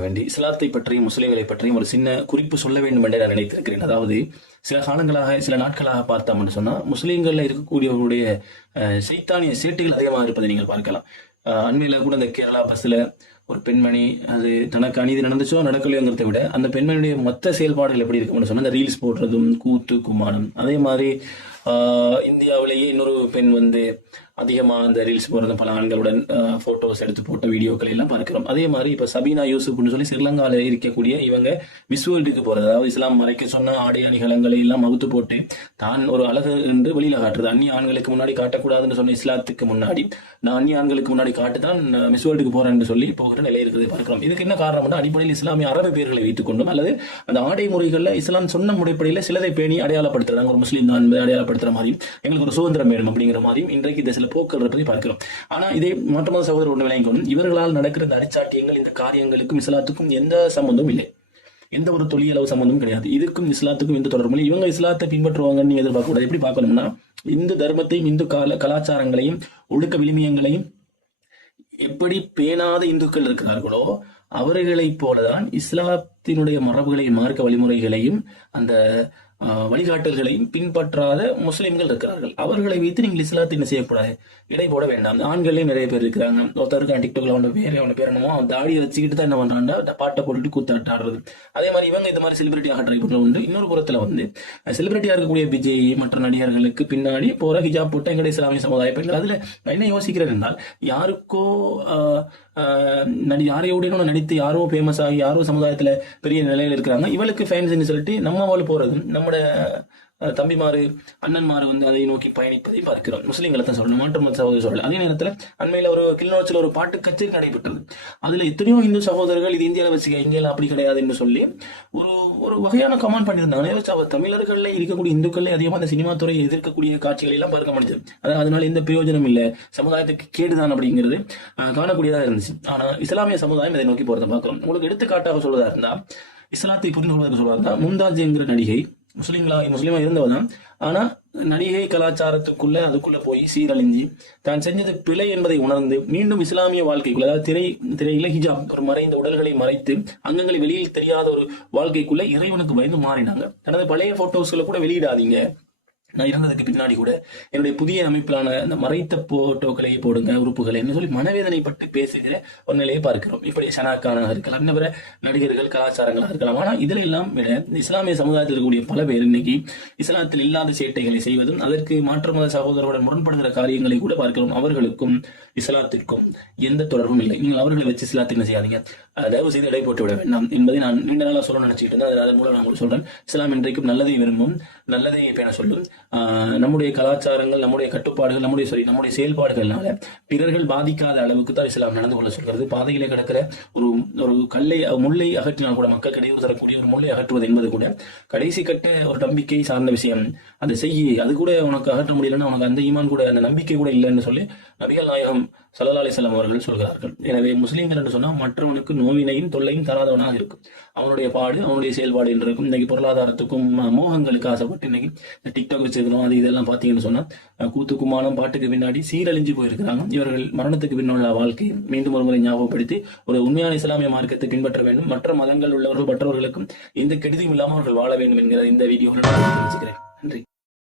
வேண்டி இஸ்லாத்தை பற்றியும் முஸ்லிம்களை பற்றியும் ஒரு சின்ன குறிப்பு சொல்ல வேண்டும் என்றே நான் நினைத்திருக்கிறேன். அதாவது சில காலங்களாக சில நாட்களாக பார்த்தோம்னு சொன்னா முஸ்லிம்கள்ல இருக்கக்கூடியவர்களுடைய சைத்தானிய சேட்டுகள் அதிகமாக இருப்பதை நீங்கள் பார்க்கலாம். அண்மையில கூட இந்த கேரளா பஸ்ல ஒரு பெண்மணி அது தனக்கு அநீதி நடந்துச்சோ நடக்கலையோங்கிறத விட அந்த பெண்மணியுடைய மொத்த செயல்பாடுகள் எப்படி இருக்கும்னு சொன்னா அந்த ரீல்ஸ் போடுறதும் கூத்து கும்மானம். அதே மாதிரி இந்தியாவிலேயே இன்னொரு பெண் அதிகமாக அந்த ரீல்ஸ் போடுறது பல ஆண்களுடன் போட்டோஸ் எடுத்து போட்ட வீடியோக்களை எல்லாம் பார்க்கிறோம். அதே மாதிரி இப்போ சபீனா யூசுப்னு சொல்லி ஸ்ரீலங்காவில் இருக்கக்கூடிய இவங்க விஸ்வல்டுக்கு போறது, அதாவது இஸ்லாம் மறைக்க சொன்ன ஆடை அணிகலங்களை எல்லாம் மகுத்து போட்டு தான் ஒரு அழகு என்று வெளியில காட்டுறது. அந்நிய ஆண்களுக்கு முன்னாடி காட்டக்கூடாதுன்னு சொன்ன இஸ்லாத்துக்கு முன்னாடி நான் அந்நிய ஆண்களுக்கு முன்னாடி காட்டுதான் விஸ்வல்டுக்கு போறேன் என்று சொல்லி போகிற நிலை இருக்குது பார்க்கிறோம். இதுக்கு என்ன காரணம்னா அடிப்படையில் இஸ்லாமிய அரபு பேர்களை வைத்துக் கொண்டும் அல்லது அந்த ஆடை முறைகளில் இஸ்லாம் சொன்ன முறைப்படியில் சிலதை பேணி அடையாளப்படுத்துறாங்க. ஒரு முஸ்லீம் தான் அடையாளப்படுத்துற மாதிரியும் எங்களுக்கு ஒரு சுதந்திரம் வேணும் அப்படிங்கிற மாதிரியும் இன்றைக்கு இந்த சில போக்கள் பற்றி பார்க்கிறோம். ஆனா இதே மாற்றமத சகோதரர் ஒன்று விளங்கிக்கொள்ளும், இவர்களால் நடக்கிற இந்த அரிச்சாட்டியங்கள் இந்த காரியங்களுக்கும் இஸ்லாத்துக்கும் எந்த சம்பந்தமும் இல்லை, எந்த ஒரு தொழிலளவு சம்பந்தமும் கிடையாது. இதுக்கும் இஸ்லாத்துக்கும் எந்த தொடர்பும் இல்லை. இவங்க இஸ்லாத்தை பின்பற்றுவாங்கன்னு நீங்க எதிர்பார்க்க கூடாது. எப்படி பார்க்கணும்னா இந்து தர்மத்தையும் இந்து கலாச்சாரங்களையும் ஒழுக்க விளிமியங்களையும் எப்படி பேணாத இந்துக்கள் இருக்கிறார்களோ அவர்களைப் போலதான் இஸ்லாத்தினுடைய மரபுகளையும் மார்க்க வழிமுறைகளையும் அந்த வழிகாட்டல்களையும் பின்பற்றாத முஸ்லிம்கள் இருக்கிறார்கள். அவர்களை வைத்து நீங்கள் இஸ்லாத்தை என்ன செய்யக்கூடாது, இடை போட வேண்டாம். ஆண்களே நிறைய பேர் இருக்கிறாங்க. ஒருத்தருக்கு டிக்டாக்ல அவன பேர் என்னமோ அவன் தாடியை வச்சுக்கிட்டு தான் என்ன பண்றான்டா பாட்டை போட்டுட்டு கூத்தாட்டாடுறது. அதே மாதிரி இவங்க இந்த மாதிரி செலிபிரிட்டியாக ட்ரை பண்றது உண்டு. இன்னொரு புறத்துல செலிபிரிட்டியா இருக்கக்கூடிய விஜய் மற்ற நடிகர்களுக்கு பின்னாடி போற ஹிஜாப் போட்ட எங்களுடைய இஸ்லாமிய சமுதாய பெண்கள் அதுல என்ன யோசிக்கிறது என்றால் யாருக்கோ யாரையோட நடித்து யாரோ ஃபேமஸ் ஆகி யாரோ சமுதாயத்துல பெரிய நிலையில இருக்கிறாங்க, இவளுக்கு ஃபேன்ஸ்ன்னு சொல்லிட்டு நம்ம போறது நம்மளோட தம்பிமாரு அண்ணன்மாரு அதை நோக்கி பயணிப்பதை பார்க்கிறோம். முஸ்லீம்களை தான் சொல்லணும், மாற்று மத சகோதரர் சொல்லல. அதே நேரத்தில் அண்மையில ஒரு கிளிநொச்சியில் ஒரு பாட்டு கச்சேரி நடைபெற்றது. அதுல எத்தனையோ இந்து சகோதரர்கள் இது இந்தியாவில் வச்சுக்க இந்தியாவில் அப்படி கிடையாது என்று சொல்லி ஒரு வகையான கமெண்ட் பண்ணியிருந்தாங்க. தமிழர்கள்ல இருக்கக்கூடிய இந்துக்களே அதிகமாக அந்த சினிமா துறையை எதிர்க்கக்கூடிய காட்சிகளை எல்லாம் பார்க்க முடிஞ்சது. அதனால எந்த பிரயோஜனம் இல்லை, சமுதாயத்துக்கு கேடுதான் அப்படிங்கிறது காணக்கூடியதாக இருந்துச்சு. ஆனா இஸ்லாமிய சமுதாயம் இதை நோக்கி போறதை பார்க்கிறோம். உங்களுக்கு எடுத்துக்காட்டாக சொல்வதா இருந்தா இஸ்லாத்தை புரிந்து கொள்வதற்கு சொல்வதா இருந்தா மும்தாஜ் என்கிற நடிகை முஸ்லீமா இருந்தவதான். ஆனா நடிகை கலாச்சாரத்துக்குள்ள அதுக்குள்ள போய் சீரழிஞ்சி தான் செஞ்சது பிழை என்பதை உணர்ந்து மீண்டும் இஸ்லாமிய வாழ்க்கைக்குள்ள, அதாவது திரையில ஹிஜாப் ஒரு மறைந்த உடல்களை மறைத்து அங்கங்களை வெளியில் தெரியாத ஒரு வாழ்க்கைக்குள்ள இறைவனுக்கு பயந்து மாறினாங்க. தனது பழைய போட்டோஸ்களை கூட வெளியிடாதீங்க, நான் இறந்ததுக்கு பின்னாடி கூட என்னுடைய புதிய அமைப்பிலான அந்த மறைத்த போட்டோக்களை போடுங்க உறுப்புகளை என்ன சொல்லி மனவேதனைப்பட்டு பேசுகிற ஒரு நிலையை பார்க்கிறோம். இப்படி ஷனாக்கானாக இருக்கலாம், இன்னும் நடிகர்கள் கலாச்சாரங்களாக இருக்கலாம். ஆனா இதுல எல்லாம் விட இஸ்லாமிய சமுதாயத்தில் இருக்கக்கூடிய பல பேர் இன்னைக்கு இஸ்லாத்தில் இல்லாத சேட்டைகளை செய்வதும் அதற்கு மாற்று மத சகோதரருடன் முரண்படுகிற காரியங்களை கூட பார்க்கிறோம். அவர்களுக்கும் இஸ்லாத்திற்கும் எந்த தொடர்பும் இல்லை. நீங்கள் அவர்களை வச்சு இஸ்லாத்தை என்ன செய்யாதீங்க, தயவு செய்து இடை போட்டு விட வேண்டாம் என்பதை நான் நீண்ட நாளாக சொல்ல நினைச்சிட்டு இருந்தேன். அதன் மூலம் நான் சொல்றேன், இஸ்லாம் இன்றைக்கும் நல்லதை விரும்பும், நல்லதை பேண சொல்லும். நம்முடைய கலாச்சாரங்கள், நம்முடைய கட்டுப்பாடுகள், நம்முடைய செயல்பாடுகள்னால பிறர்கள் பாதிக்காத அளவுக்கு தான் இஸ்லாம் நடந்து கொள்ள சொல்கிறது. பாதையிலே கிடக்கிற ஒரு முல்லை அகற்றினால் கூட மக்கள் இடையூறு தரக்கூடிய ஒரு முல்லை அகற்றுவது என்பது கூட கடைசி கட்ட ஒரு நம்பிக்கை சார்ந்த விஷயம். அதை அது கூட உனக்கு அகற்ற முடியலன்னா உனக்கு அந்த ஈமான் கூட அந்த நம்பிக்கை கூட இல்லைன்னு சொல்லி நபிகள் நாயகம் ஸல்லல்லாஹு அலைஹி வஸல்லம் அவர்கள் சொல்கிறார்கள். எனவே முஸ்லீம்கள் என்று சொன்னால் மற்றவனுக்கு நோவினையும் தொல்லையும் தராதவனாக இருக்கும். அவனுடைய பாடு அவனுடைய செயல்பாடு என்று இருக்கும். இன்னைக்கு பொருளாதாரத்துக்கும் மோகங்களுக்கு ஆசைப்பட்டு இன்னைக்கு இந்த டிக்டாக் வச்சிருக்கணும் அது இதெல்லாம் பார்த்தீங்கன்னு சொன்னா கூத்துக்குமானம் பாட்டுக்கு பின்னாடி சீரழிஞ்சு போயிருக்கிறாங்க. இவர்கள் மரணத்துக்கு பின்னுள்ள வாழ்க்கை மீண்டும் ஒரு முறை ஞாபகப்படுத்தி ஒரு உண்மையான இஸ்லாமிய மார்க்கத்தை பின்பற்ற வேண்டும், மற்ற மதங்கள் உள்ளவர்கள் மற்றவர்களுக்கும் எந்த கெடுதியும் இல்லாமல் அவர்கள் வாழ வேண்டும் என்கிற இந்த வீடியோவில் நான் தெரிவிச்சுக்கிறேன். நன்றி.